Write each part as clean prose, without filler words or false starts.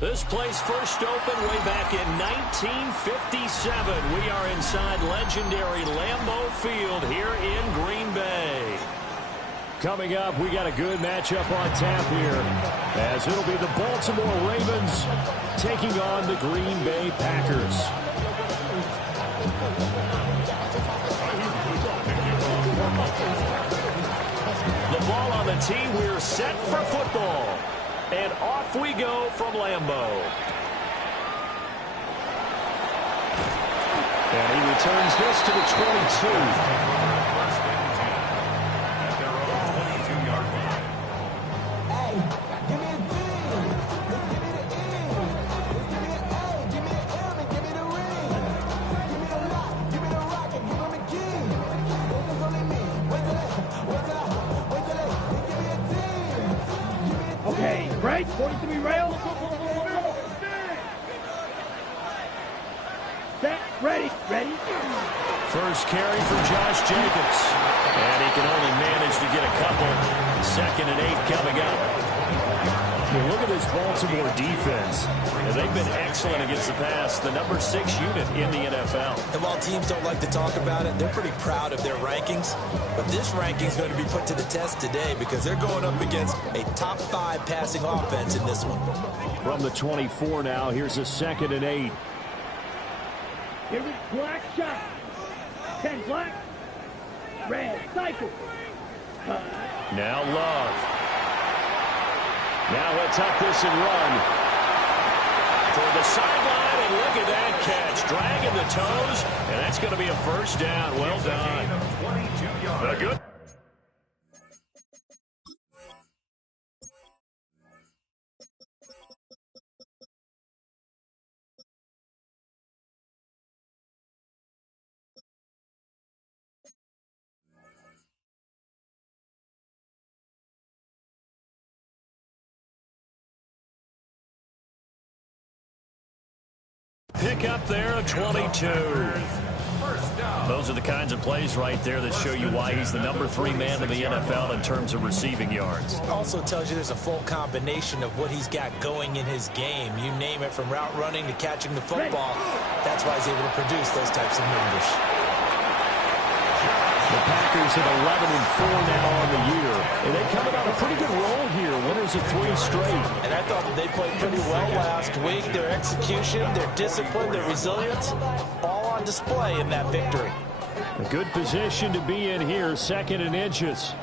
This place first opened way back in 1957. We are inside legendary Lambeau Field here in Green Bay. Coming up, we got a good matchup on tap here, as it'll be the Baltimore Ravens taking on the Green Bay Packers. The ball on the tee. We're set for football. And off we go from Lambeau. And he returns this to the 22. Okay, right, 43 rail. Set, ready. First carry for Josh Jacobs. And he can only manage to get a couple. 2nd and 8 coming up. Look at this Baltimore defense. And they've been excellent against the pass. The number 6 unit in the NFL. And while teams don't like to talk about it, they're pretty proud of their rankings. But this ranking is going to be put to the test today because they're going up against a top 5 passing offense in this one. From the 24 now, here's a 2nd and 8. Here is black shot. 10 black. Red cycle. Now Love. Now he'll tuck this and run. Toward the sideline, and look at that catch. Dragging the toes, and that's going to be a first down. Well done. Good. Pick up there at 22. Those are the kinds of plays right there that show you why he's the number 3 man in the NFL in terms of receiving yards. Also tells you there's a full combination of what he's got going in his game. You name it, from route running to catching the football. That's why he's able to produce those types of numbers. The Packers at 11-4 now on the year. And they coming on a pretty good roll here. Winners of 3 straight. And I thought that they played pretty well last week. Their execution, their discipline, their resilience, all on display in that victory. A good position to be in here. 2nd and inches.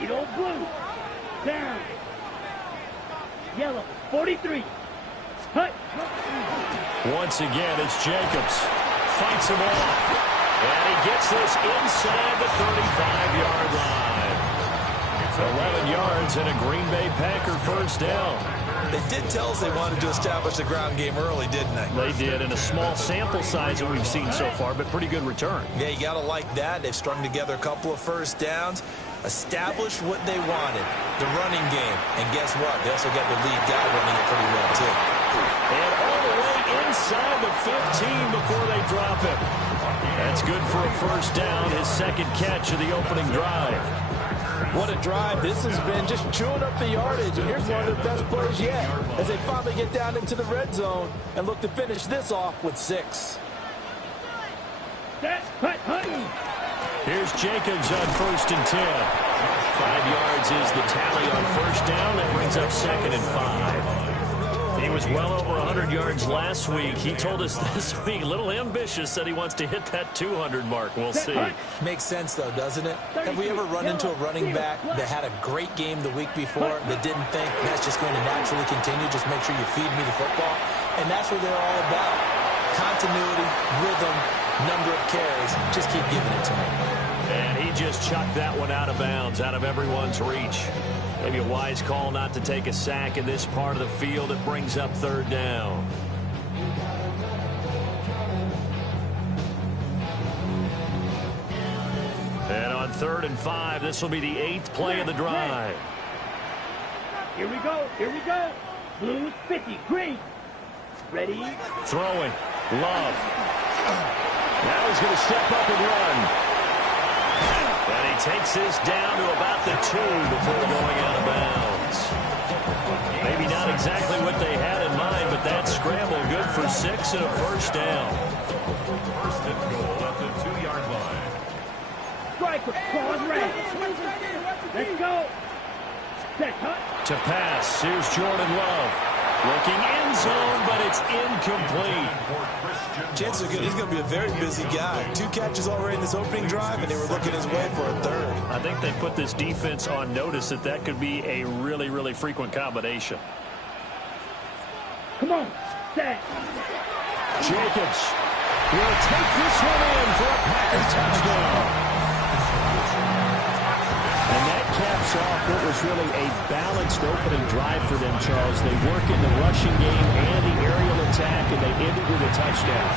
Eagle blue. Down. Yellow. 43. Hut. Once again, it's Jacobs. Fights him off. And he gets this inside the 35-yard line. 11 yards and a Green Bay Packer first down. They did tell us they wanted to establish the ground game early, didn't they? They did, in a small sample size that we've seen so far, but pretty good return. Yeah, you got to like that. They've strung together a couple of first downs, established what they wanted, the running game. And guess what? They also got the lead guy running it pretty well, too. And all the way inside the 15 before they drop him. That's good for a first down, his 2nd catch of the opening drive. What a drive. This has been just chewing up the yardage. And here's one of the best plays yet as they finally get down into the red zone and look to finish this off with 6. Here's Jacobs on 1st and 10. 5 yards is the tally on first down. That brings up 2nd and 5. He was well over 100 yards last week. He told us this week, a little ambitious, said he wants to hit that 200 mark. We'll see. Makes sense, though, doesn't it? Have we ever run into a running back that had a great game the week before that didn't think that's just going to naturally continue? Just make sure you feed me the football. And that's what they're all about. Continuity, rhythm, number of carries. Just keep giving it to him. And he just chucked that one out of bounds, out of everyone's reach. Maybe a wise call not to take a sack in this part of the field. It brings up 3rd down. 3rd and 5. This will be the 8th play of the drive. Here we go. Here we go. Blues 50. Green. Ready. Throwing. Love. Now he's going to step up and run. And he takes this down to about the 2 before going out of bounds. Maybe not exactly what they had in mind, but that scramble good for 6 and a first down. First and goal at the 2-yard line. Striker. Cross red. Let's go. Set cut. To pass. Here's Jordan Love. Looking end zone, but it's incomplete. Chances are good he's going to be a very busy guy. 2 catches already in this opening drive, and they were looking his way for a 3rd. I think they put this defense on notice that that could be a really, really frequent combination. Come on. Set. Jacobs will take this one in for a Packers touchdown. And that caps off what was really a balanced opening drive for them, Charles. They work in the rushing game and the aerial attack, and they ended with a touchdown.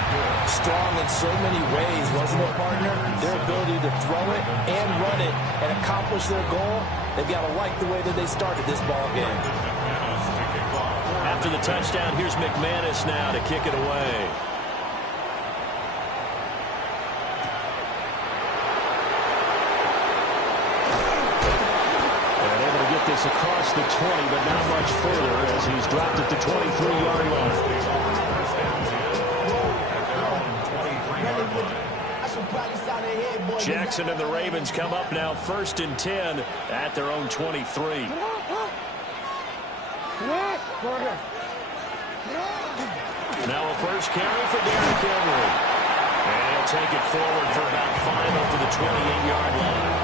Strong in so many ways, wasn't it, partner? Their ability to throw it and run it and accomplish their goal, they've got to like the way that they started this ball game. After the touchdown, here's McManus now to kick it away. This across the 20, but not much further as he's dropped at the 23-yard line. Jackson and the Ravens come up now 1st and 10 at their own 23. Now a first carry for Derrick Henry. And he'll take it forward for about 5 up to the 28-yard line.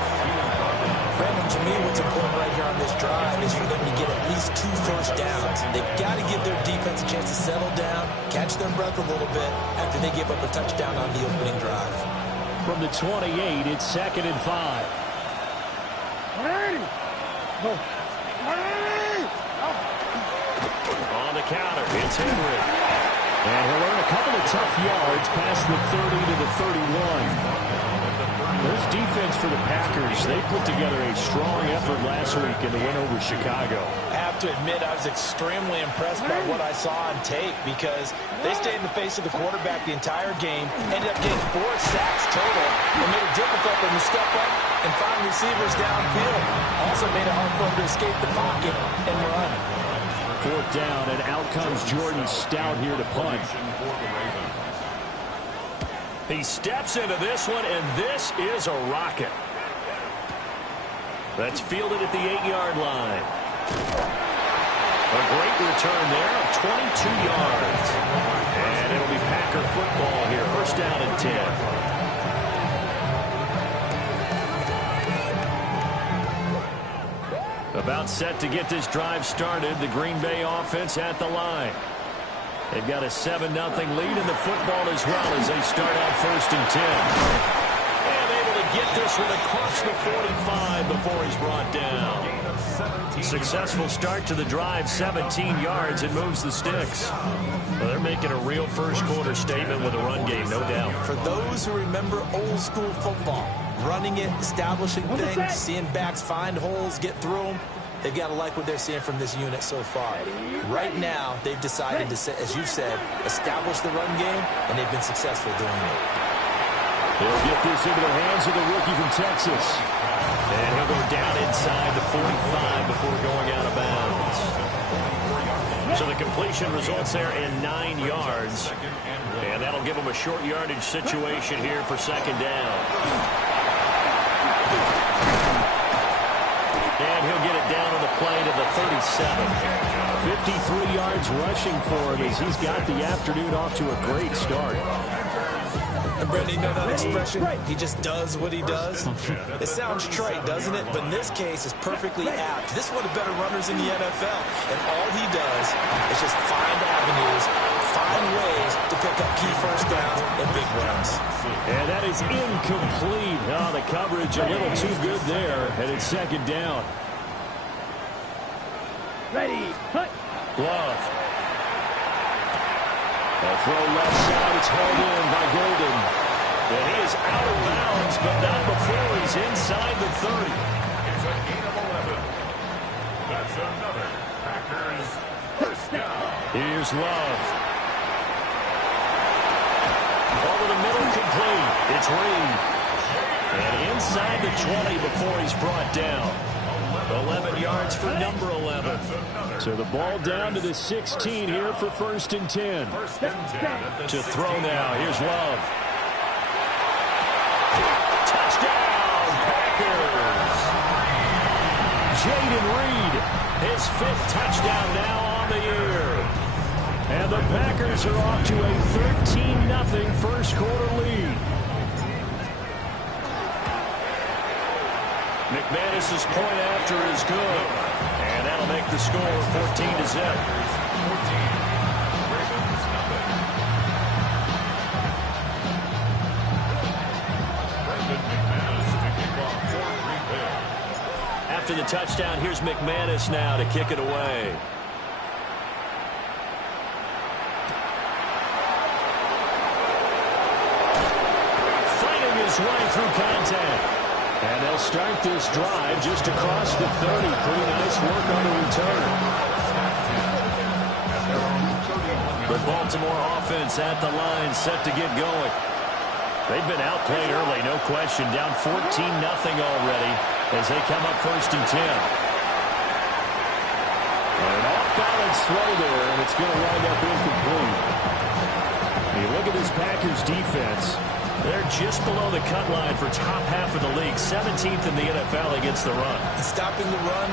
Brandon, to me, what's important right here on this drive is for them to get at least 2 first downs. They've got to give their defense a chance to settle down, catch their breath a little bit after they give up a touchdown on the opening drive. From the 28, it's 2nd and 5. On the counter, it's Henry. And he'll earn a couple of tough yards past the 30 to the 31. This defense for the Packers, they put together a strong effort last week in the win over Chicago. I have to admit, I was extremely impressed by what I saw on tape because they stayed in the face of the quarterback the entire game, ended up getting 4 sacks total, and made it difficult for them to step up and find receivers downfield. Also made it hard for them to escape the pocket and run. 4th down, and out comes Jordan Stout here to punt. He steps into this one, and this is a rocket. That's fielded at the 8-yard line. A great return there of 22 yards. And it'll be Packer football here. 1st down and 10. About set to get this drive started. The Green Bay offense at the line. They've got a 7-0 lead in the football as well as they start out 1st and 10. And able to get this one across the 45 before he's brought down. Successful start to the drive, 17 yards, and moves the sticks. Well, they're making a real first-quarter statement with a run game, no doubt. For those who remember old-school football, running it, establishing things, seeing backs find holes, get through them, they've got to like what they're seeing from this unit so far. Right now, they've decided to, as you said, establish the run game, and they've been successful doing it. They'll get this into the hands of the rookie from Texas. And he'll go down inside the 45 before going out of bounds. So the completion results there in 9 yards. And that'll give him a short yardage situation here for 2nd down. And he'll get it down on the play to the 37. 53 yards rushing for him as he's got the afternoon off to a great start. And Brandon, you know that expression? He just does what he does. It sounds trite, doesn't it? But in this case, it's perfectly apt. This is one of the better runners in the NFL. And all he does is just find avenues, find ways to pick up key first downs and big runs. And that is incomplete. Oh, the coverage a little too good there. And it's 2nd down. Ready, cut. Glove. A throw left side. It's hauled in by Golden. And he is out of bounds, but not before he's inside the 30. It's a gain of 11. That's another Packers first down. Here's Love. Over the middle, complete. It's Reed. And inside the 20 before he's brought down. 11 yards for number 11. So the ball down to the 16 here for 1st and 10. To throw now. Here's Love. Touchdown, Packers. Jaden Reed, his 5th touchdown now on the year. And the Packers are off to a 13-0 first quarter lead. McManus's point after is good. And that'll make the score 14-0. After the touchdown, here's McManus now to kick it away. Fighting his way through contact. And they'll start this drive just across the 30. Pretty nice work on the return. The Baltimore offense at the line, set to get going. They've been outplayed early, no question. Down 14-0 already as they come up 1st and 10. And an off-balance throw there, and it's going to wind up incomplete. You look at this Packers defense. They're just below the cut line for top half of the league. 17th in the NFL against the run. And stopping the run,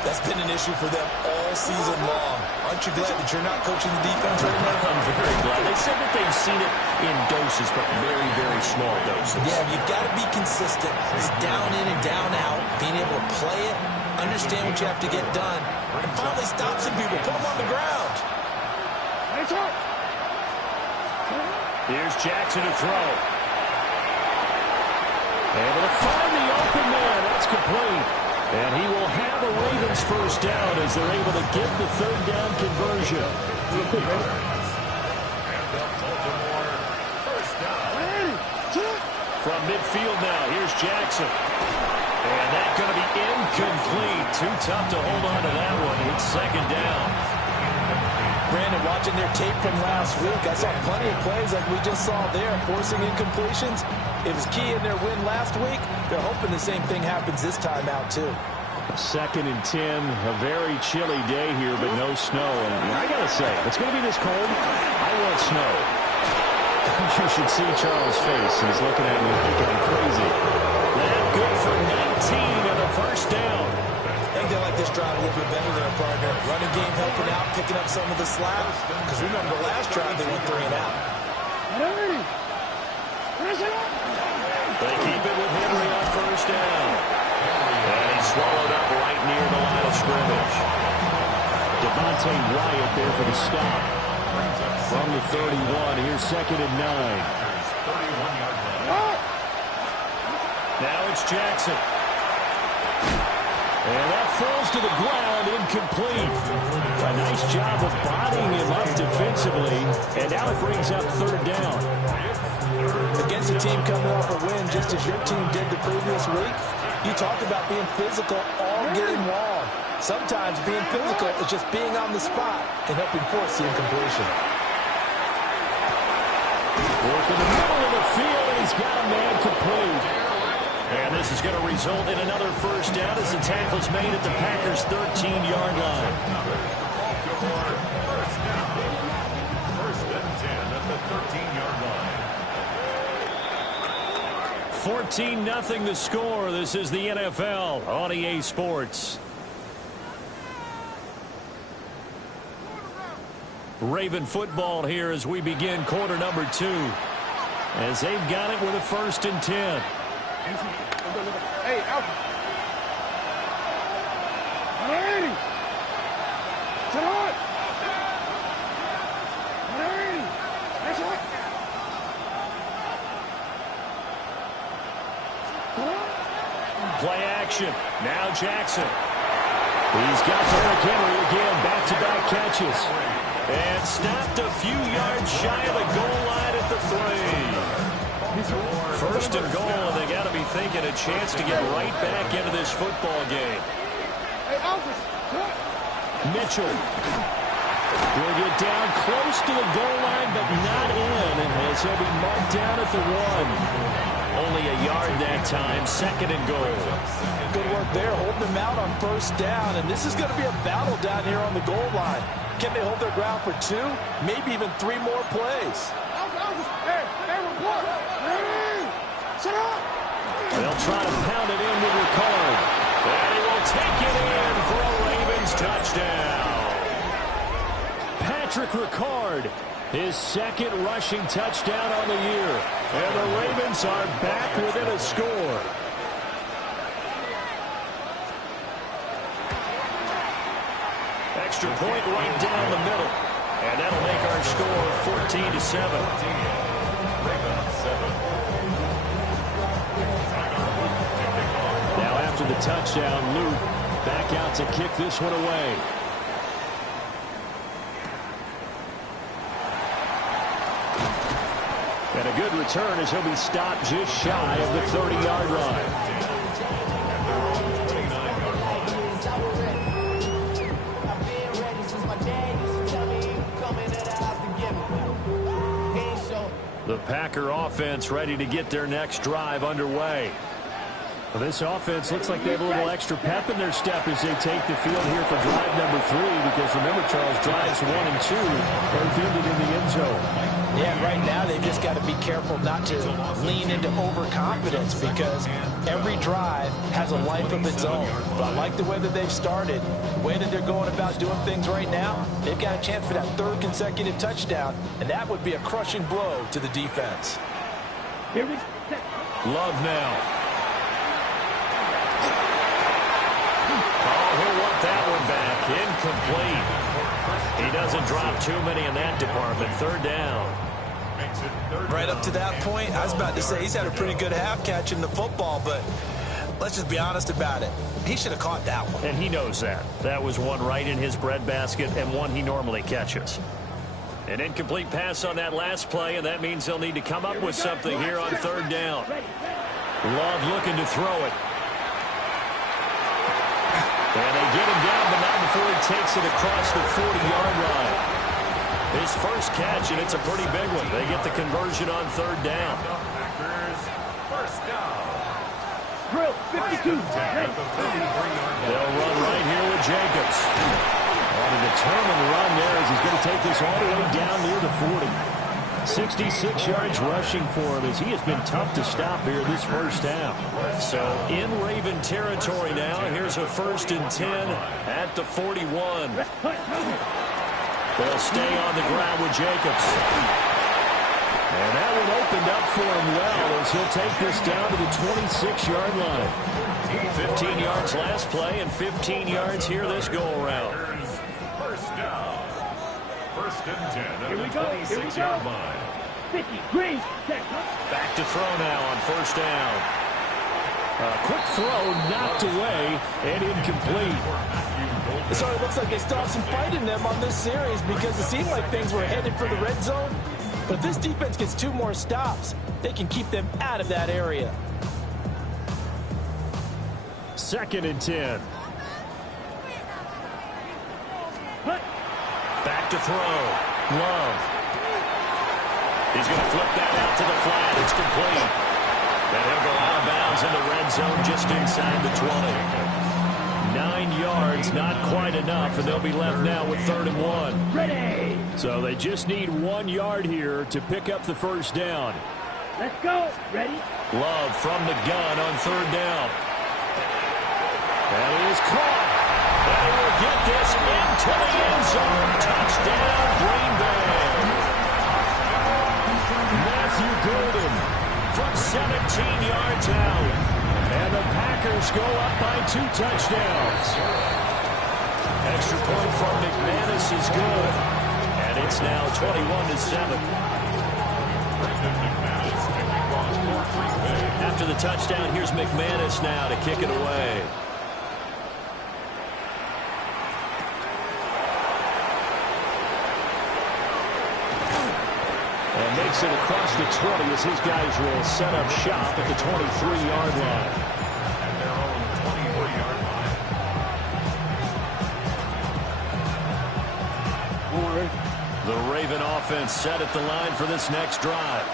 that's been an issue for them all season long. Aren't you glad that you're not coaching the defense right now? I'm very glad. They said that they've seen it in doses, but very, very small doses. Yeah, you've got to be consistent. It's down in and down out. Being able to play it, understand what you have to get done, and finally stop some people. Put them on the ground. Here's Jackson to throw. Able to find the open man. That's complete. And he will have a Ravens first down as they're able to get the 3rd down conversion. From midfield now, here's Jackson. And that's going to be incomplete. Too tough to hold on to that one. It's 2nd down. Brandon, watching their tape from last week, I saw plenty of plays like we just saw there, forcing incompletions. It was key in their win last week. They're hoping the same thing happens this time out, too. 2nd and 10, a very chilly day here, but no snow. And I got to say, if it's going to be this cold, I want snow. You should see Charles' face. He's looking at me like I'm crazy. That good for 19 and a first down. I think they like this drive a little bit better than a partner. Running game helping out, picking up some of the slack. Because remember, the last drive they went 3 and out. They keep it with Henry on first down. And he's swallowed up right near the line of scrimmage. Devontae Wyatt there for the stop. From the 31, here's 2nd and 9. Now it's Jackson. And that falls to the ground, incomplete. A nice job of bodying him up defensively. And now it brings up 3rd down. Against a team coming off a win, just as your team did the previous week, you talked about being physical all game long. Sometimes being physical is just being on the spot and helping force the incompletion. Work in the middle of the field, and he's got a man complete. And this is going to result in another first down as the tackle's made at the Packers' 13-yard line. First and 10 at the 13-yard line. 14-0 the score. This is the NFL on EA Sports. Raven football here as we begin quarter number 2. As they've got it with a 1st and 10. Hey, Alpha. Hey! Sit on! Hey! That's right! Play action. Now Jackson. He's got Derrick Henry again. Back-to-back catches. And stopped a few yards shy of the goal line at the 3. First and goal, and they got to be thinking a chance to get right back into this football game. Mitchell will get down close to the goal line, but not in, as he'll be marked down at the 1. Only a yard that time, second and goal. Good work there, holding them out on first down, and this is going to be a battle down here on the goal line. Can they hold their ground for 2, maybe even 3 more plays? They'll try to pound it in with Ricard. And he will take it in for a Ravens touchdown. Patrick Ricard, his second rushing touchdown on the year. And the Ravens are back within a score. Extra point right down the middle. And that'll make our score 14-7. Now after the touchdown, Luke back out to kick this one away. And a good return as he'll be stopped just shy of the 30-yard line. The Packer offense ready to get their next drive underway. Well, this offense looks like they have a little extra pep in their step as they take the field here for drive number 3, because remember, Charles, drives 1 and 2 both ended in the end zone. Yeah, and right now they've just got to be careful not to lean into overconfidence, because every drive has a life of its own. But I like the way that they've started, the way that they're going about doing things right now. They've got a chance for that 3rd consecutive touchdown, and that would be a crushing blow to the defense. Love now. Oh, he'll want that one back. Incomplete. He doesn't drop too many in that department. 3rd down. Right up to that point, I was about to say he's had a pretty good half catching the football, but let's just be honest about it. He should have caught that one. And he knows that. That was one right in his breadbasket and one he normally catches. An incomplete pass on that last play, and that means they'll need to come up with something here on 3rd down. Love looking to throw it. And they get him down, but not before he takes it across the 40-yard line. His first catch, and it's a pretty big one. They get the conversion on 3rd down. First down. Drill 52. They'll run right here with Jacobs. On a determined run there as he's going to take this all the way down near the 40. 66 yards rushing for him as he has been tough to stop here this first half. So in Raven territory now. Here's a 1st and 10 at the 41. They'll stay on the ground with Jacobs. And that one opened up for him well as he'll take this down to the 26-yard line. 15 yards last play and 15 yards here this go-around. First down. 1st and 10 at the 26-yard line. 50, green, set. Back to throw now on 1st down. A quick throw knocked away and incomplete. So it looks like they still have some fight in them on this series, because it seemed like things were headed for the red zone. But if this defense gets 2 more stops, they can keep them out of that area. 2nd and 10. Back to throw. Love. He's going to flip that out to the flat. It's complete. And he'll go out of bounds in the red zone just inside the 20. 9 yards, not quite enough, and they'll be left now with 3rd and 1. Ready. So they just need 1 yard here to pick up the first down. Let's go. Ready. Love from the gun on 3rd down. And he is caught. And he will get this into the end zone. Touchdown, Green Bay. Matthew Golden from 17 yards out. And the Packers go up by 2 touchdowns. Extra point from McManus is good. And it's now 21-7. After the touchdown, here's McManus now to kick it away. And makes takes it across the 20 as his guys will set up shop at the 23-yard line. At their own 23-yard line. The Raven offense set at the line for this next drive.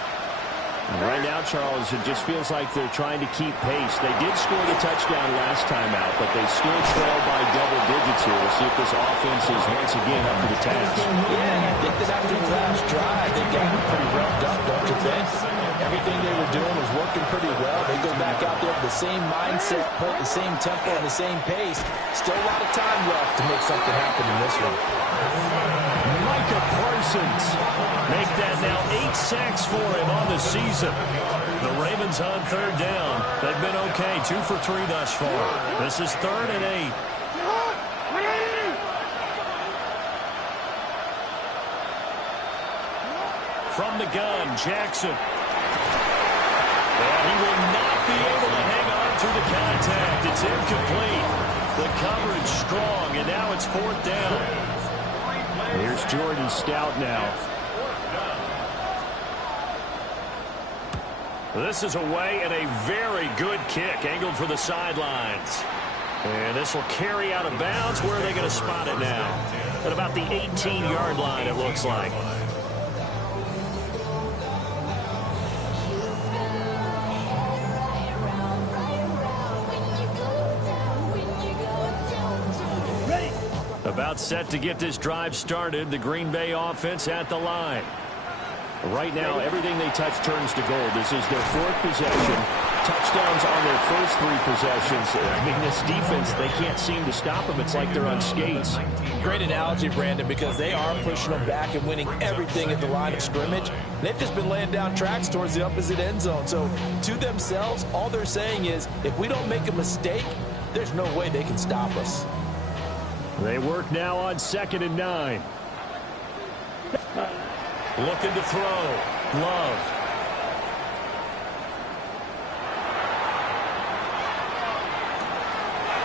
Right now, Charles, it just feels like they're trying to keep pace. They did score the touchdown last time out, but they still trail by double digits here. We'll see if this offense is once again up to the task. Yeah, and I think that after the last drive, they got pretty revved up, don't you think? Everything they were doing was working pretty well. They go back out there with the same mindset, put the same tempo and the same pace. Still a lot of time left to make something happen in this one. Micah Parsons. Make that now 8 sacks for him on the season. The Ravens on third down. They've been okay, 2 for 3 thus far. This is 3rd and 8. From the gun, Jackson. And he will not be able to hang on through the contact. It's incomplete. The coverage strong, and now it's 4th down. Here's Jordan Stout now. This is away and a very good kick, angled for the sidelines. And this will carry out of bounds. Where are they going to spot it now? At about the 18-yard line, it looks like. About set to get this drive started. The Green Bay offense at the line. Right now, everything they touch turns to gold. This is their 4th possession. Touchdowns on their first 3 possessions. I mean, this defense, they can't seem to stop them. It's like they're on skates. Great analogy, Brandon, because they are pushing them back and winning everything at the line of scrimmage. They've just been laying down tracks towards the opposite end zone. So, to themselves, all they're saying is, if we don't make a mistake, there's no way they can stop us. They work now on 2nd and 9. Looking to throw. Love.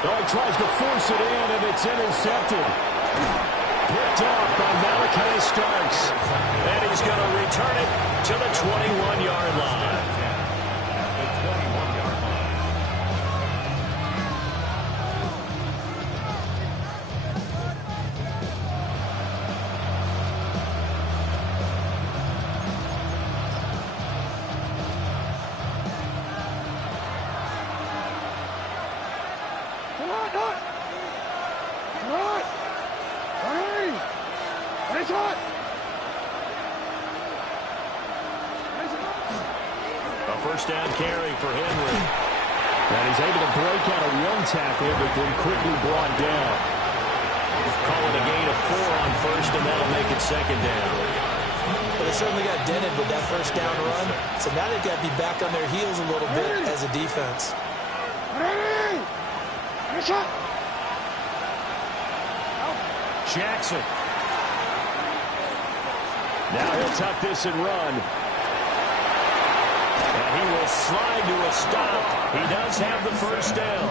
Oh, he tries to force it in, and it's intercepted. Picked off by Malachi Starks. And he's going to return it to the 21-yard line. First down carry for Henry. And he's able to break out of 1 tackle, but then quickly brought down. Call it a gain of 4 on first, and that'll make it 2nd down. But they certainly got dented with that first down run. So now they've got to be back on their heels a little bit as a defense. Jackson. Now he'll tuck this and run. And he will slide to a stop. He does have the first down.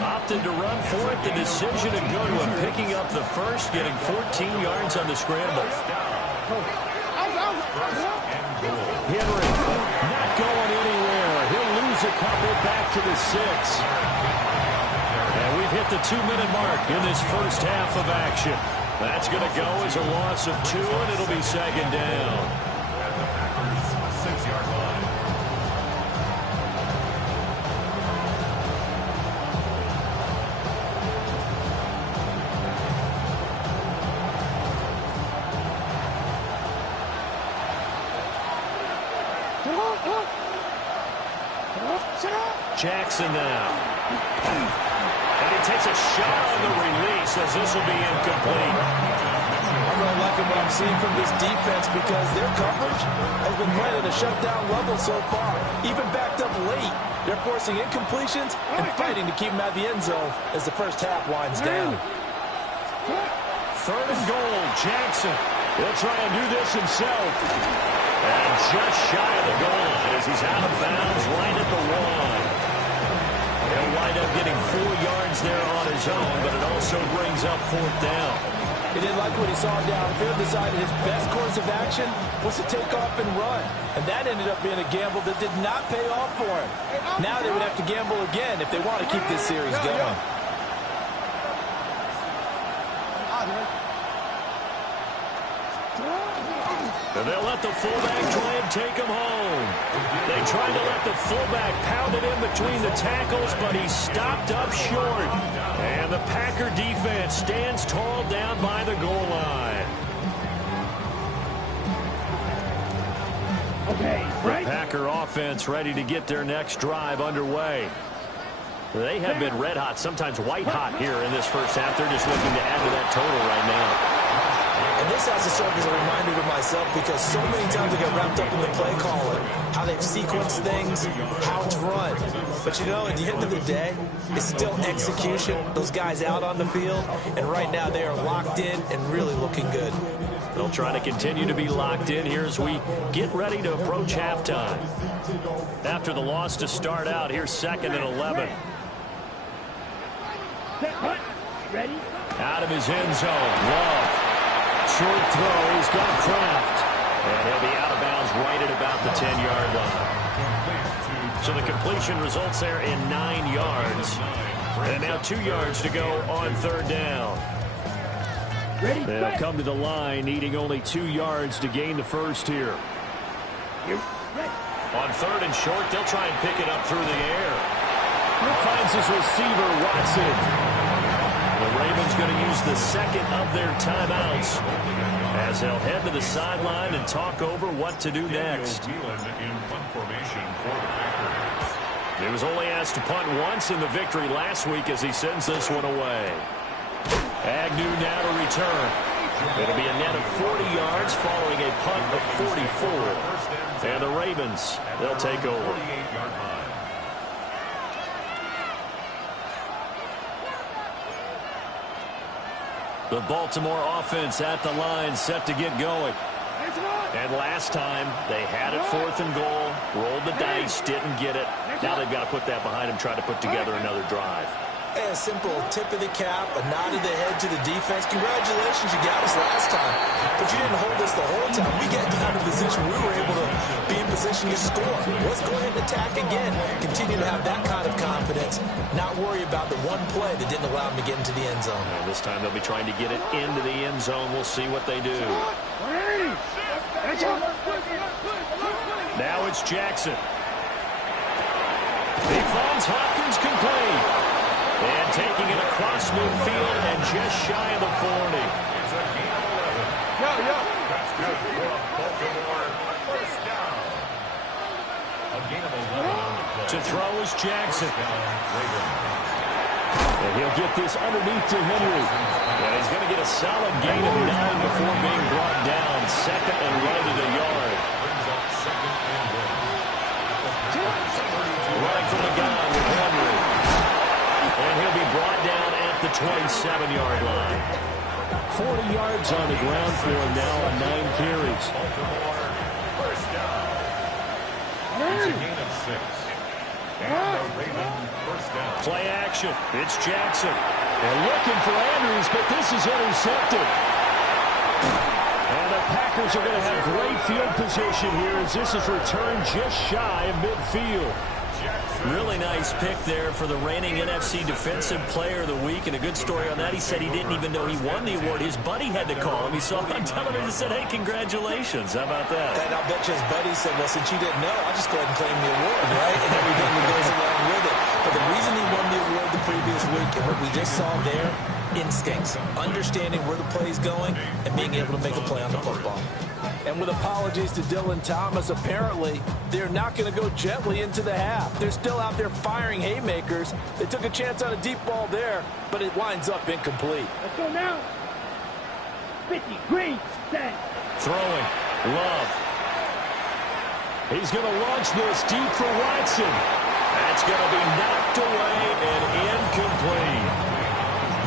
Opted to run for it. The decision to go to him, picking up the first, getting 14 yards on the scramble. Henry not going anywhere. He'll lose a couple back to the 6. And we've hit the 2-minute mark in this first half of action. That's going to go as a loss of 2, and it'll be 2nd down. At the Packers' 6-yard line. Jackson now. And he takes a shot on the release as this will be incomplete. I'm really liking what I'm seeing from this defense because their coverage has been playing at a shutdown level so far. Even backed up late, they're forcing incompletions and fighting to keep them out of the end zone as the first half winds down. 3rd and goal, Jackson. He'll try and do this himself. And just shy of the goal line as he's out of bounds right at the 1. He'll wind up getting 4 yards there on his own, but it also brings up 4th down. He didn't like what he saw downfield, decided his best course of action was to take off and run. And that ended up being a gamble that did not pay off for him. Now they would have to gamble again if they want to keep this series going. And they'll let the fullback try and take him home. They tried to let the fullback pound it in between the tackles, but he stopped up short. And the Packer defense stands tall down by the goal line. Okay, right. The Packer offense ready to get their next drive underway. They have been red hot, sometimes white hot here in this first half. They're just looking to add to that total right now. And this has to serve as a reminder to myself because so many times I get wrapped up in the play calling, how they've sequenced things, how it's run. But, you know, at the end of the day, it's still execution. Those guys out on the field, and right now they are locked in and really looking good. They'll try to continue to be locked in here as we get ready to approach halftime. After the loss to start out, here's 2nd and 11. Ready? Out of his end zone, Love. Short throw, he's got Kraft. And he'll be out of bounds right at about the 10-yard line. So the completion results there in 9 yards. And now 2 yards to go on 3rd down. They'll come to the line, needing only 2 yards to gain the first here. On 3rd and short, they'll try and pick it up through the air. Finds his receiver, Watson. The Ravens going to use the 2nd of their timeouts as they'll head to the sideline and talk over what to do next. He was only asked to punt once in the victory last week as he sends this one away. Agnew now to return. It'll be a net of 40 yards following a punt of 44. And the Ravens, they'll take over. The Baltimore offense at the line, set to get going. And last time, they had it 4th and goal, rolled the dice, didn't get it. Now they've got to put that behind them, try to put together another drive. A simple tip of the cap, a nod of the head to the defense. Congratulations, you got us last time. But you didn't hold us the whole time. We got down to position. We were able to be in position to score. Let's go ahead and attack again. Continue to have that kind of confidence. Not worry about the one play that didn't allow them to get into the end zone. And this time they'll be trying to get it into the end zone. We'll see what they do. Now it's Jackson. He finds Hopkins complete. And taking it across midfield and just shy of the 40. It's a gain of 11. That's good for a Baltimore first down. A gain of 11 on the play. To throw is Jackson. And he'll get this underneath to Henry. And he's going to get a solid gain of 9 before being brought down. 2nd and right at a yard. Brings up 2nd and 1. Running from the gun with Henry. And he'll be brought down at the 27-yard line. 40 yards on the ground for him now on 9 carries. First down. It's a gain of 6. And the Ravens first down. Play action. It's Jackson. And looking for Andrews, but this is intercepted. And the Packers are going to have great field position here as this is returned just shy of midfield. Really nice pick there for the reigning NFC Defensive Player of the Week. And a good story on that. He said he didn't even know he won the award. His buddy had to call him. He saw him on television and said, hey, congratulations. How about that? And I'll bet you his buddy said, well, since you didn't know, I'll just go ahead and claim the award, right? And everything that goes along with it. But the reason he won the award the previous week and what we just saw there, instincts, understanding where the play's going, and being able to make a play on the football. And with apologies to Dylan Thomas, apparently they're not going to go gently into the half. They're still out there firing haymakers. They took a chance on a deep ball there, but it winds up incomplete. Let's go now. 50, green, set. Throwing. Love. He's going to launch this deep for Watson. That's going to be knocked away and incomplete.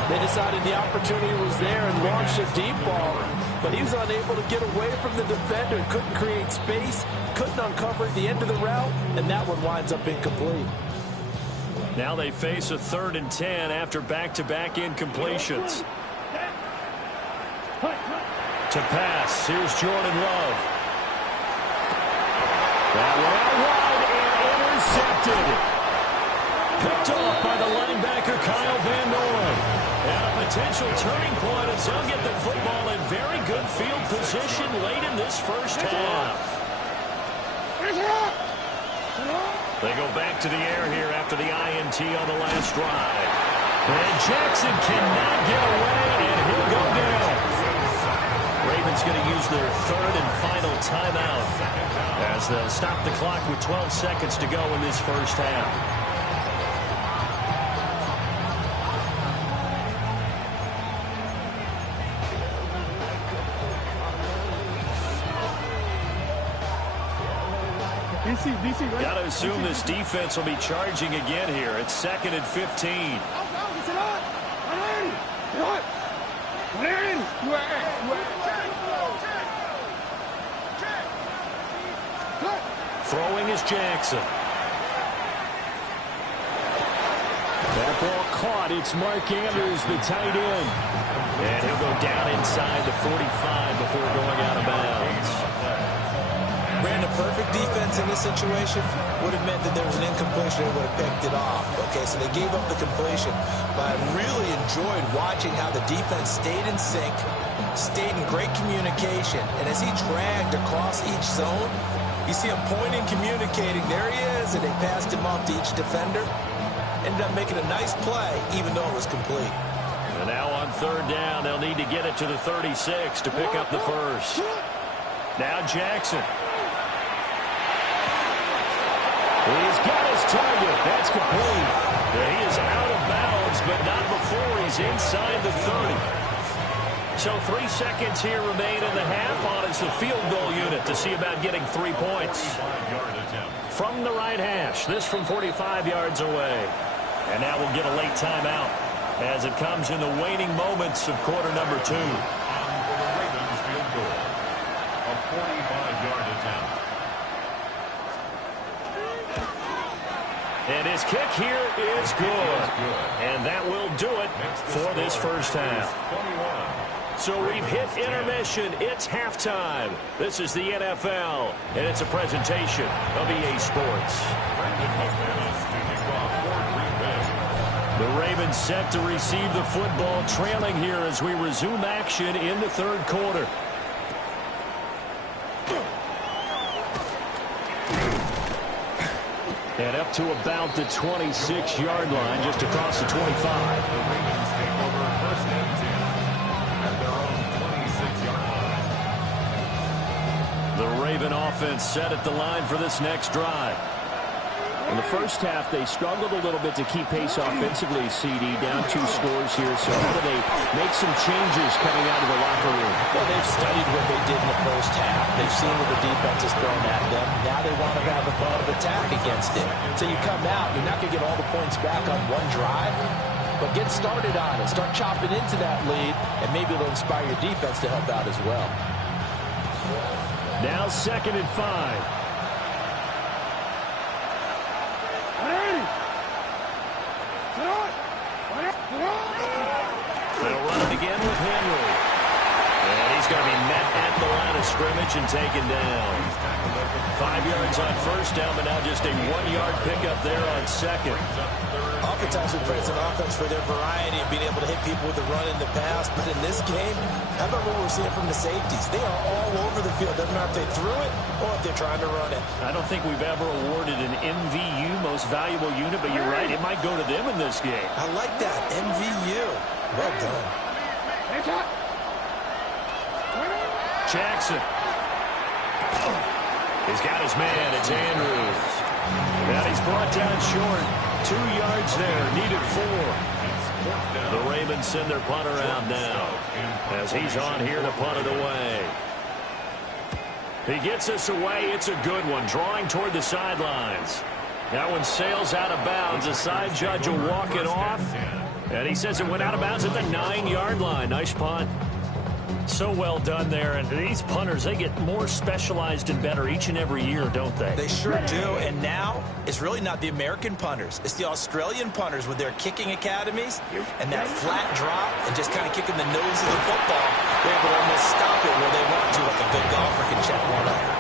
They decided the opportunity was there and launched a deep ball, but he was unable to get away from the defender, couldn't create space, couldn't uncover at the end of the route, and that one winds up incomplete. Now they face a 3rd and 10 after back-to-back incompletions. To pass, here's Jordan Love. That one out wide and intercepted. Picked off by the linebacker Kyle Van Noy. And a potential turning point as they'll get the football in very good field position late in this first half. They go back to the air here after the INT on the last drive. And Jackson cannot get away, and he'll go down. Ravens going to use their third and final timeout as they'll stop the clock with 12 seconds to go in this first half. DC, right? Got to assume this defense will be charging again here. It's 2nd and 15. Throwing is Jackson. That ball caught. It's Mark Andrews, the tight end. And he'll go down inside the 45 before going out of bounds. Ran a perfect defense in this situation would have meant that there was an incompletion. They would have picked it off. Okay, so they gave up the completion. But I really enjoyed watching how the defense stayed in sync, stayed in great communication. And as he dragged across each zone, you see him pointing, communicating. There he is, and they passed him off to each defender. Ended up making a nice play, even though it was complete. And now on third down, they'll need to get it to the 36 to pick up the first. Now Jackson. He's got his target. That's complete. He is out of bounds, but not before he's inside the 30. So 3 seconds here remain in the half on as the field goal unit to see about getting 3 points. From the right hash, this from 45 yards away. And now we'll get a late timeout as it comes in the waning moments of quarter number 2. The Ravens field goal. A 45-yard attempt. And his kick here is good. And that will do it for this first half. So we've hit intermission. It's halftime. This is the NFL, and it's a presentation of EA Sports. The Ravens set to receive the football, trailing here as we resume action in the third quarter. And up to about the 26-yard line, just across the 25. The Ravens take over first and 10 at their own 26-yard line. The Raven offense set at the line for this next drive. In the first half, they struggled a little bit to keep pace offensively, CD, down 2 scores here. So how do they make some changes coming out of the locker room? Well, they've studied what they did in the first half. They've seen what the defense has thrown at them. Now they want to have a thought of attack against it. So you come out, you're not going to get all the points back on one drive, but get started on it. Start chopping into that lead, and maybe it'll inspire your defense to help out as well. Now 2nd and 5. They'll run it again with Henry. And he's going to be met at the line of scrimmage and taken down. 5 yards on first down, but now just a 1-yard pickup there on second. Oftentimes we praise an offense for their variety and being able to hit people with the run in the pass. But in this game, how about what we're seeing from the safeties? They are all over the field. Doesn't matter if they threw it or if they're trying to run it. I don't think we've ever awarded an MVU, most valuable unit, but you're right, it might go to them in this game. I like that, MVU. Well done. Jackson. He's got his man. It's Andrews. And he's brought down short. 2 yards there. Needed 4. The Ravens send their punt around now as he's on here to punt it away. He gets us away. It's a good one. Drawing toward the sidelines. That one sails out of bounds. The side judge will walk it off. And he says it went out of bounds at the 9-yard line. Nice punt. So well done there. And these punters, they get more specialized and better each and every year, don't they? They sure do. And now it's really not the American punters. It's the Australian punters with their kicking academies and that flat drop and just kind of kicking the nose of the football. They're able to almost stop it where they want to, like a good golfer can check one up.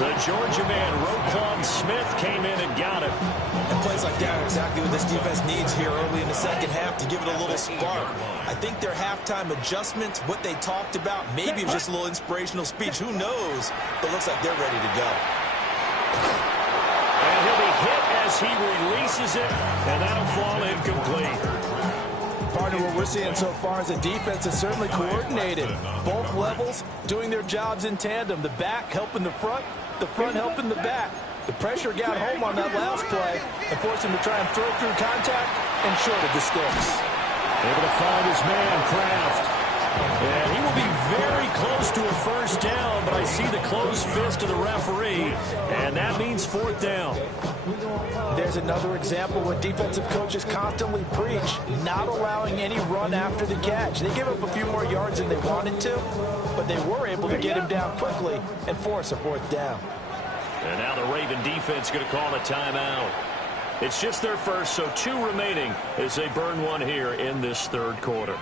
The Georgia man, Roquan Smith, came in and got it. And plays like that are exactly what this defense needs here early in the second half to give it a little spark. I think their halftime adjustments, what they talked about, maybe it was just a little inspirational speech. Who knows? But it looks like they're ready to go. And he'll be hit as he releases it, and that'll fall incomplete. Partner, what we're seeing so far is a defense that's certainly coordinated. Both levels doing their jobs in tandem. The back helping the front helping the back. The pressure got home on that last play and forced him to try and throw through contact and short of the sticks. Able to find his man, Kraft. And he will be very close to a first down, but I see the closed fist of the referee, and that means fourth down. There's another example where defensive coaches constantly preach not allowing any run after the catch. They give up a few more yards than they wanted to, but they were able to get him down quickly and force a fourth down. And now the Raven defense going to call a timeout. It's just their first, so 2 remaining as they burn one here in this third quarter.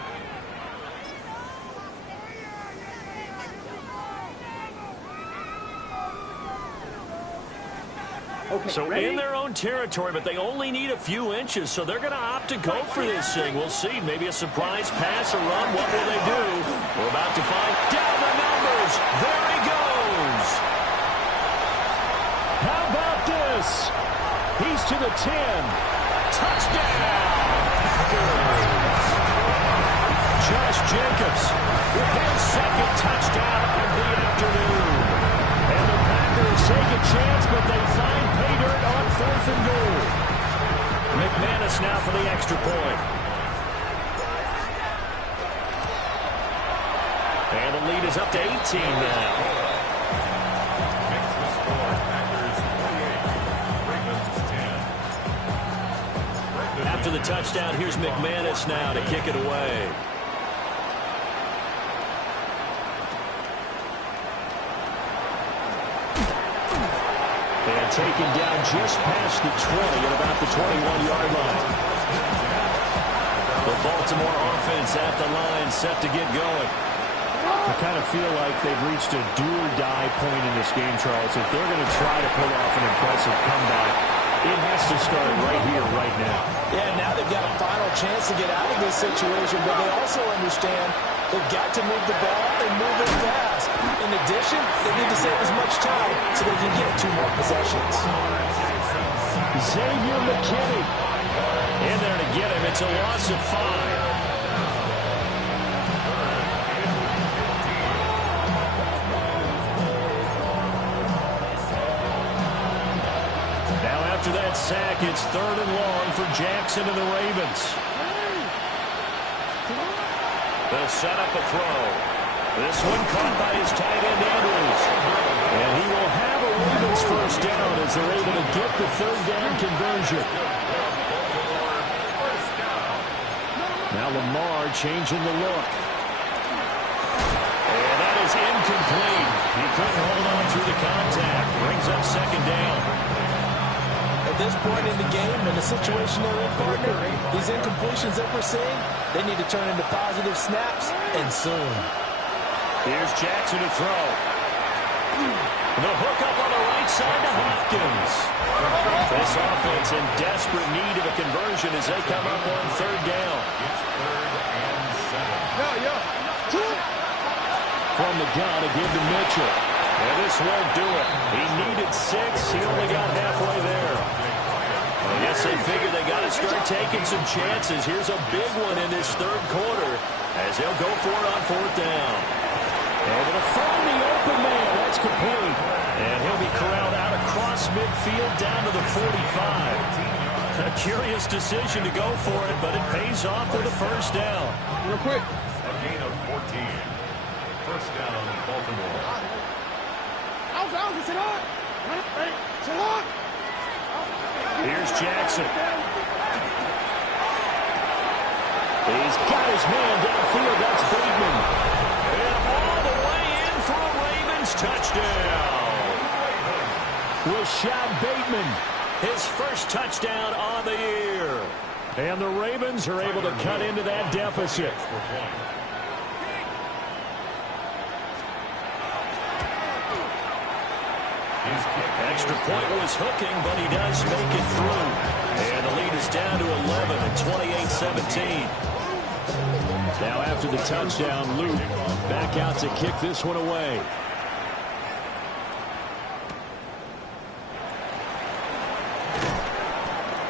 Okay, So ready? in their own territory, but they only need a few inches, so they're going to opt to go for this thing. We'll see. Maybe a surprise pass or run. What will they do? We're about to find down the numbers. There he goes. How about this? He's to the 10. Touchdown. Josh Jacobs with his second touchdown of the afternoon. And the Packers take a chance, but they find pay dirt on 4th and goal. McManus now for the extra point. And the lead is up to 18 now. Makes the score Packers 48, Ravens 10. After the touchdown, here's McManus now to kick it away. And taken down just past the 20 at about the 21-yard line. The Baltimore offense at the line, set to get going. I kind of feel like they've reached a do-or-die point in this game, Charles. If they're going to try to pull off an impressive comeback, it has to start right here, right now. Yeah, now they've got a final chance to get out of this situation, but they also understand they've got to move the ball and move it fast. In addition, they need to save as much time so they can get 2 more possessions. Xavier McKinney in there to get him. It's a loss of 5. After that sack, it's 3rd and long for Jackson and the Ravens. They'll set up a throw. This one caught by his tight end, Andrews. And he will have a Ravens first down as they're able to get the 3rd down conversion. Now Lamar changing the look. And that is incomplete. He couldn't hold on through the contact. Brings up 2nd down. At this point in the game, in the situation they're in, partner, these incompletions that we're seeing, they need to turn into positive snaps, and soon. Here's Jackson to throw. The hook up on the right side to Hopkins. This offense in desperate need of a conversion as they come up on 3rd down. It's 3rd and 7. From the gun to give to Mitchell. And this won't do it. He needed 6. He only got halfway there. I guess they figure they got to start taking some chances. Here's a big one in this 3rd quarter as they'll go for it on 4th down. Able to find the open man. That's complete. And he'll be corralled out across midfield down to the 45. A curious decision to go for it, but it pays off with a first down. Real quick. A gain of 14. First down, Baltimore. Here's Jackson. He's got his man downfield. That's Bateman. And touchdown. Rashad Bateman, his first touchdown on the year. And the Ravens are able to cut into that deficit. Extra point was hooking, but he does make it through. And the lead is down to 11 at 28-17. Now after the touchdown, Luke back out to kick this one away.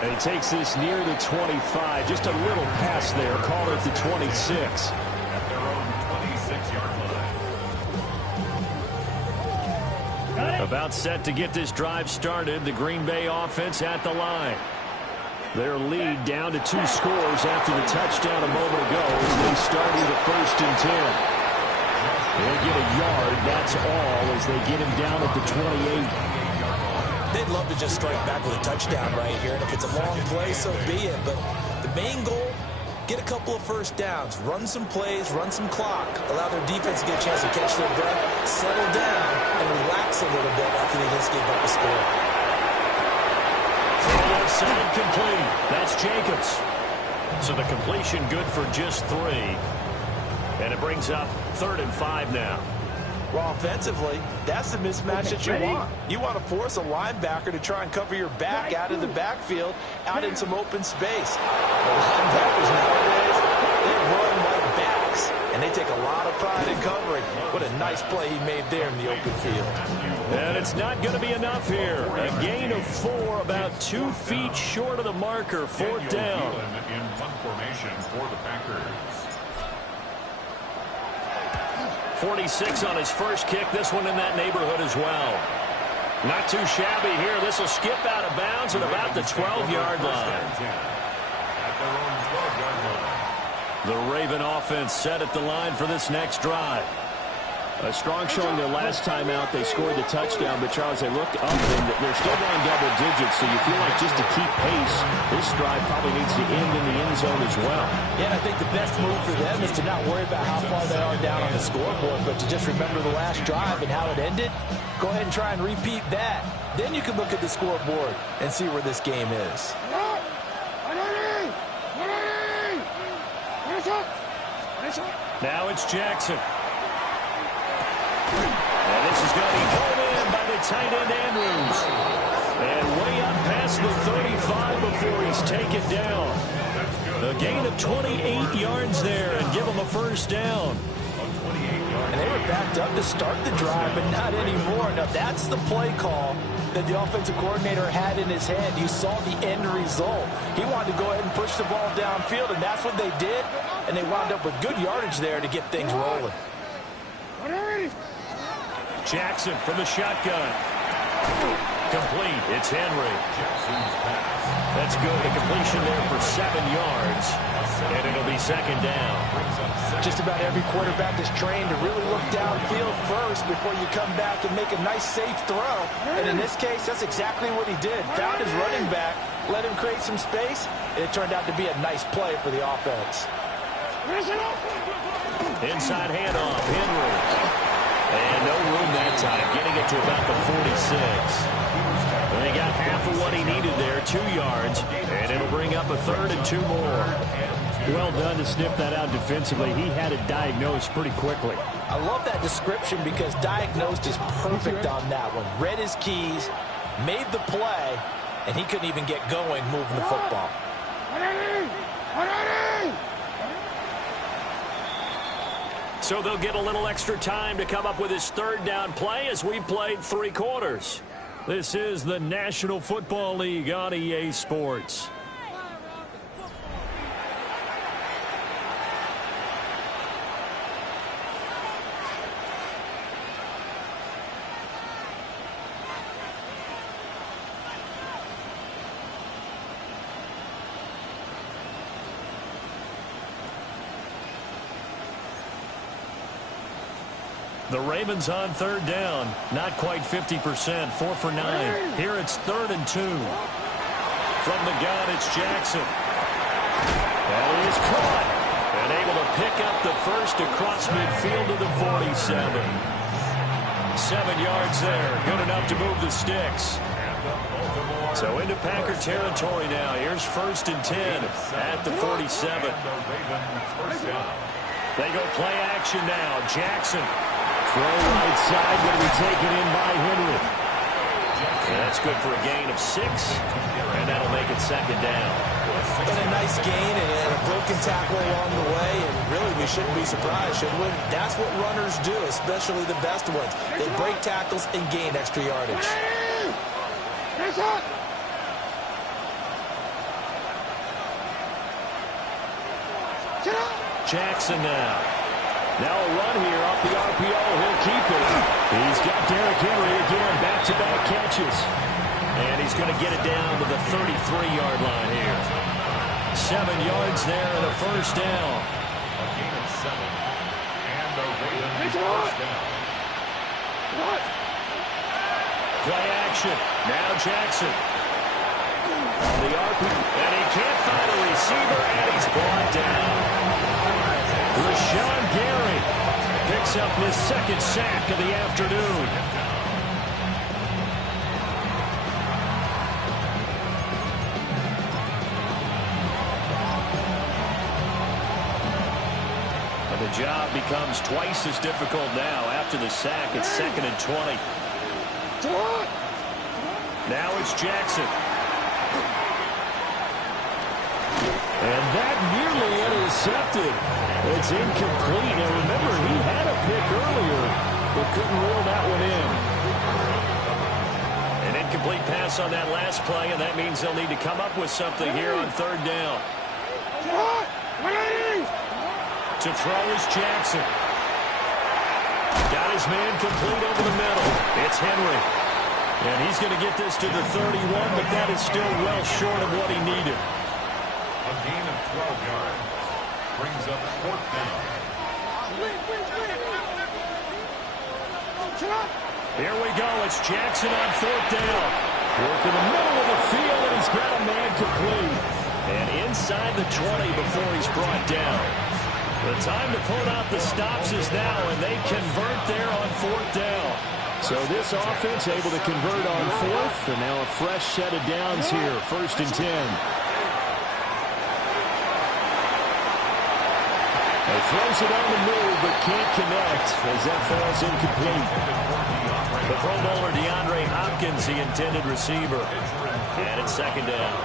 And he takes this near the 25. Just a little pass there. Call it the 26. At their own 26-yard line. About set to get this drive started. The Green Bay offense at the line. Their lead down to 2 scores after the touchdown a moment ago as they started the 1st and 10. They'll get a yard, that's all, as they get him down at the 28. They'd love to just strike back with a touchdown right here, and if it's a long play, so be it. But the main goal, get a couple of first downs, run some plays, run some clock, allow their defense to get a chance to catch their breath, settle down, and relax a little bit after they just gave up a score. Throw left side complete. That's Jacobs. So the completion good for just 3. And it brings up 3rd and 5 now. Well, offensively, that's the mismatch that you want. You want to force a linebacker to try and cover your back out of the backfield, out in some open space. The linebackers nowadays, they run like backs, and they take a lot of pride in covering. What a nice play he made there in the open field. And it's not going to be enough here. A gain of 4, about 2 feet short of the marker. 4th down. In one formation for the Packers. 46 on his first kick. This one in that neighborhood as well. Not too shabby here. This will skip out of bounds at about the 12-yard line. At their own 12-yard line. The Raven offense set at the line for this next drive. A strong showing their last time out. They scored the touchdown, but Charles, they looked up and they're still down double digits, so you feel like just to keep pace, this drive probably needs to end in the end zone as well. Yeah, and I think the best move for them is to not worry about how far they are down on the scoreboard, but to just remember the last drive and how it ended. Go ahead and try and repeat that. Then you can look at the scoreboard and see where this game is. Now it's Jackson. And this is going to be pulled in by the tight end Andrews. And way up past the 35 before he's taken down. A gain of 28 yards there and give him a first down. And they were backed up to start the drive, but not anymore. Now that's the play call that the offensive coordinator had in his head. You saw the end result. He wanted to go ahead and push the ball downfield, and that's what they did. And they wound up with good yardage there to get things rolling. Jackson from the shotgun. Complete. It's Henry. That's good. A completion there for 7 yards. And it'll be 2nd down. Just about every quarterback is trained to really look downfield first before you come back and make a nice, safe throw. And in this case, that's exactly what he did. Found his running back, let him create some space, and it turned out to be a nice play for the offense. Inside handoff. Henry. And no room that time, getting it to about the 46. And they got half of what he needed there, 2 yards, and it'll bring up a 3rd and 2 more. Well done to sniff that out defensively. He had it diagnosed pretty quickly. I love that description because diagnosed is perfect on that one. Read his keys, made the play, and he couldn't even get going moving the football. So they'll get a little extra time to come up with his 3rd down play as we've played 3 quarters. This is the National Football League on EA Sports. The Ravens on 3rd down. Not quite 50%. 4 for 9. Here it's 3rd and 2. From the gun, it's Jackson. That is caught. And able to pick up the first across midfield to the 47. 7 yards there. Good enough to move the sticks. So into Packer territory now. Here's 1st and 10 at the 47. They go play action now. Jackson. Throw right side, going to be taken in by Henry. And that's good for a gain of 6, and that'll make it 2nd down. But a nice gain and a broken tackle along the way, and really we shouldn't be surprised, should we? That's what runners do, especially the best ones. They break tackles and gain extra yardage. Jackson now. Now a run here off the RPO. He'll keep it. He's got Derrick Henry again. Back-to-back catches. And he's going to get it down to the 33-yard line here. 7 yards there and a 1st down. A gain of 7. And the Ravens first down. Play action. Now Jackson. On the RPO. And he can't find a receiver, and he's brought down. Rashawn Gary picks up his 2nd sack of the afternoon. And the job becomes twice as difficult now after the sack. It's 2nd and 20. Now it's Jackson. And that nearly intercepted. It's incomplete. Now remember, he had a pick earlier, but couldn't reel that one in. An incomplete pass on that last play, and that means they'll need to come up with something here on 3rd down. To throw is Jackson. Got his man complete over the middle. It's Henry. And he's going to get this to the 31, but that is still well short of what he needed. A gain of 12 yards. Brings up 4th down. Here we go. It's Jackson on 4th down. Work in the middle of the field, and he's got a man complete. And inside the 20 before he's brought down. The time to pull out the stops is now, and they convert there on 4th down. So this offense able to convert on 4th, and now a fresh set of downs here. 1st and 10. He throws it on the move, but can't connect as that falls incomplete. The Pro Bowler DeAndre Hopkins, the intended receiver. And it's 2nd down.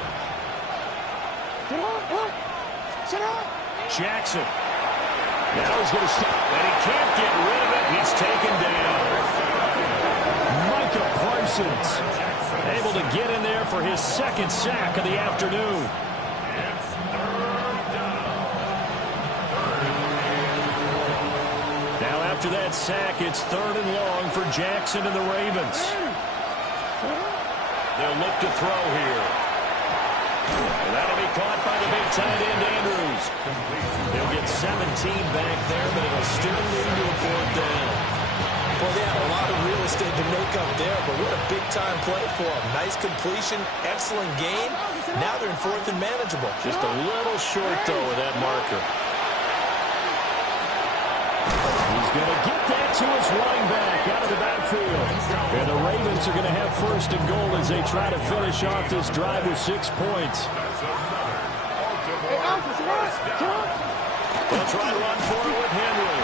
Jackson. Now he's going to stop. And he can't get rid of it. He's taken down. Micah Parsons able to get in there for his 2nd sack of the afternoon. After that sack, it's 3rd and long for Jackson and the Ravens. They'll look to throw here. And that'll be caught by the big tight end, Andrews. They'll get 17 back there, but it'll still lead to a 4th down. Well, they had a lot of real estate to make up there, but what a big-time play for them. Nice completion, excellent gain. Now they're in 4th and manageable. Just a little short, though, with that marker. He's going to get that to his running back out of the backfield. And the Ravens are going to have 1st and goal as they try to finish off this drive with 6 points. They'll try to run for it with Henry.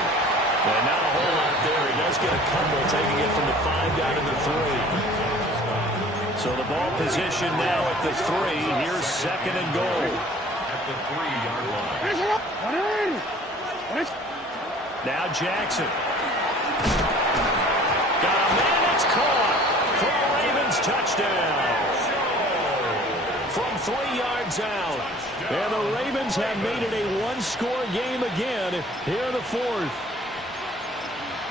And not a whole lot there. He does get a couple, taking it from the 5 down to the 3. So the ball position now at the 3. Here's 2nd and goal. At the 3-yard line. Now Jackson. Got a man, it's caught for a Ravens touchdown. From 3 yards out. And the Ravens have made it a 1-score game again here in the 4th.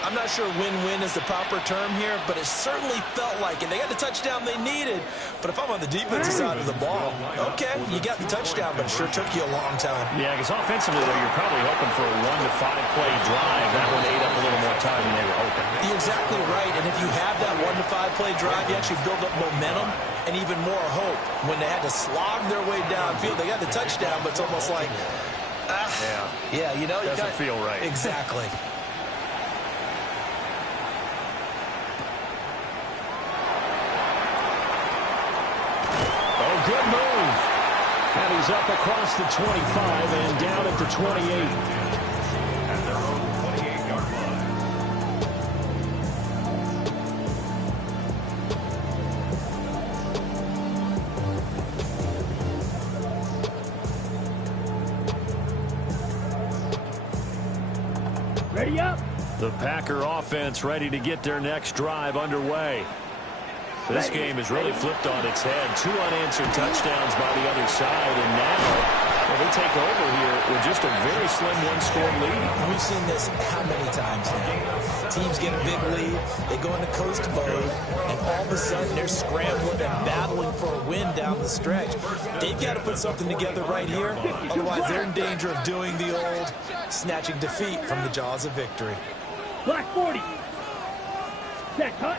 I'm not sure win-win is the proper term here, but it certainly felt like it. They got the touchdown they needed, but if I'm on the defensive side of the ball, okay, you got the touchdown, but it sure took you a long time. Yeah, because offensively, though, you're probably hoping for a 1-to-5 play drive. That one ate up a little more time than they were hoping. You're exactly right, and if you have that 1-to-5 play drive, you actually build up momentum and even more hope. When they had to slog their way downfield, they got the touchdown, but it's almost like, yeah, you know, doesn't feel right. Exactly. up across the 25 and down at the 28. At their own 28-yard line. Ready up. The Packer offense ready to get their next drive underway. This game has really flipped on its head. 2 unanswered touchdowns by the other side, and now they take over here with just a very slim one-score lead. We've seen this how many times now? Teams get a big lead, they go into coast mode, and all of a sudden they're scrambling and battling for a win down the stretch. They've got to put something together right here, otherwise they're in danger of doing the old snatching defeat from the jaws of victory. Black 40. Set, cut.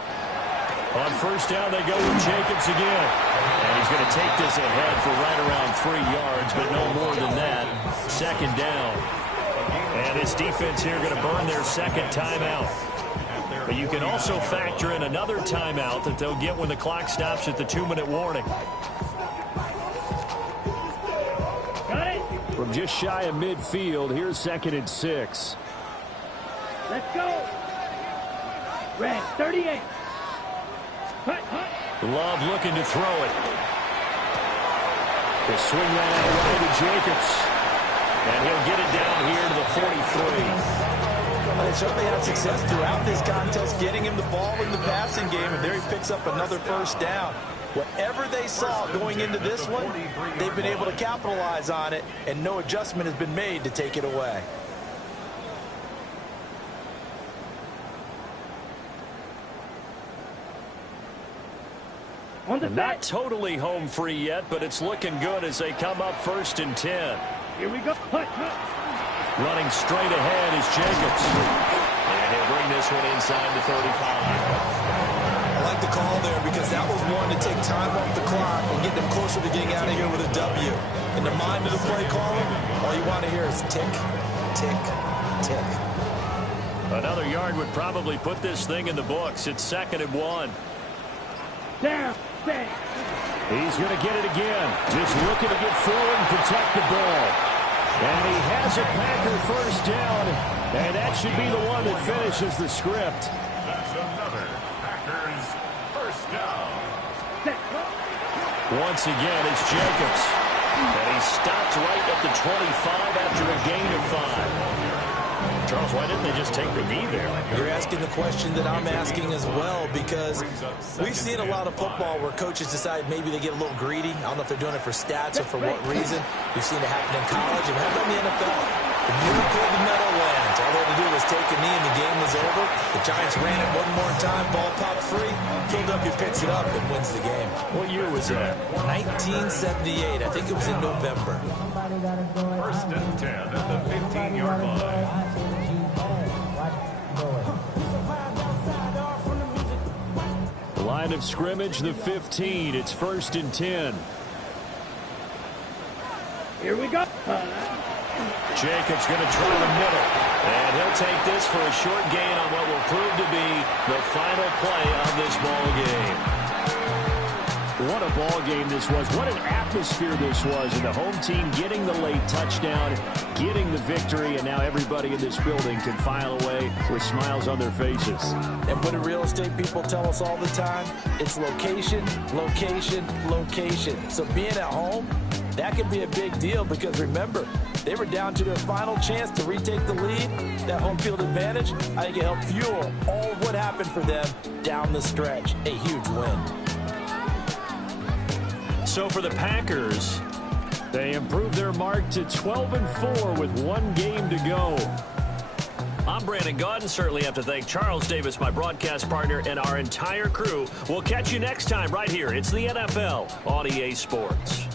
On first down, they go with Jacobs again. And he's going to take this ahead for right around 3 yards, but no more than that. Second down. And his defense here going to burn their second timeout. But you can also factor in another timeout that they'll get when the clock stops at the 2-minute warning. Got it. From just shy of midfield, here's 2nd and 6. Let's go. Red 38. Cut, cut. Love looking to throw it. They swing that out away to Jacobs. And he'll get it down here to the 43. Well, they certainly had success throughout this contest getting him the ball in the passing game, and there he picks up another first down. Whatever they saw going into this one, they've been able to capitalize on it, and no adjustment has been made to take it away. Not totally home free yet, but it's looking good as they come up 1st and 10. Here we go. Cut, cut. Running straight ahead is Jacobs. And he'll bring this one inside the 35. I like the call there because that was one to take time off the clock and get them closer to getting out of here with a W. In the mind of the play caller, all you want to hear is tick, tick, tick. Another yard would probably put this thing in the books. It's 2nd and 1. Down. Stay. He's going to get it again. Just looking to get forward and protect the ball. And he has a Packer first down. And that should be the one that finishes the script. That's another Packers first down. Once again, it's Jacobs. And he stopped right at the 25 after a gain of 5. Charles, why didn't they just take the knee there? You're asking the question that I'm asking as well, because we've seen a lot of football where coaches decide maybe they get a little greedy. I don't know if they're doing it for stats or for what reason. We've seen it happen in college and happen in the NFL. The miracle of the Meadowlands. All they had to do was take a knee and the game was over. The Giants ran it one more time. Ball popped free. Philadelphia picks it up and wins the game. What year was that? 1978. I think it was in November. 1st and 10 at the 15-yard line. Line of scrimmage, the 15. It's 1st and 10. Here we go. Jacobs going to try the middle. And he'll take this for a short gain on what will prove to be the final play of this ball game. What a ball game this was. What an atmosphere this was. And the home team getting the late touchdown, getting the victory, and now everybody in this building can file away with smiles on their faces. And what do real estate people tell us all the time? It's location, location, location. So being at home, that could be a big deal because remember, they were down to their final chance to retake the lead. That home field advantage, I think it helped fuel all of what happened for them down the stretch. A huge win. So for the Packers, they improved their mark to 12-4 with 1 game to go. I'm Brandon Gaudin. Certainly have to thank Charles Davis, my broadcast partner, and our entire crew. We'll catch you next time right here. It's the NFL on EA Sports.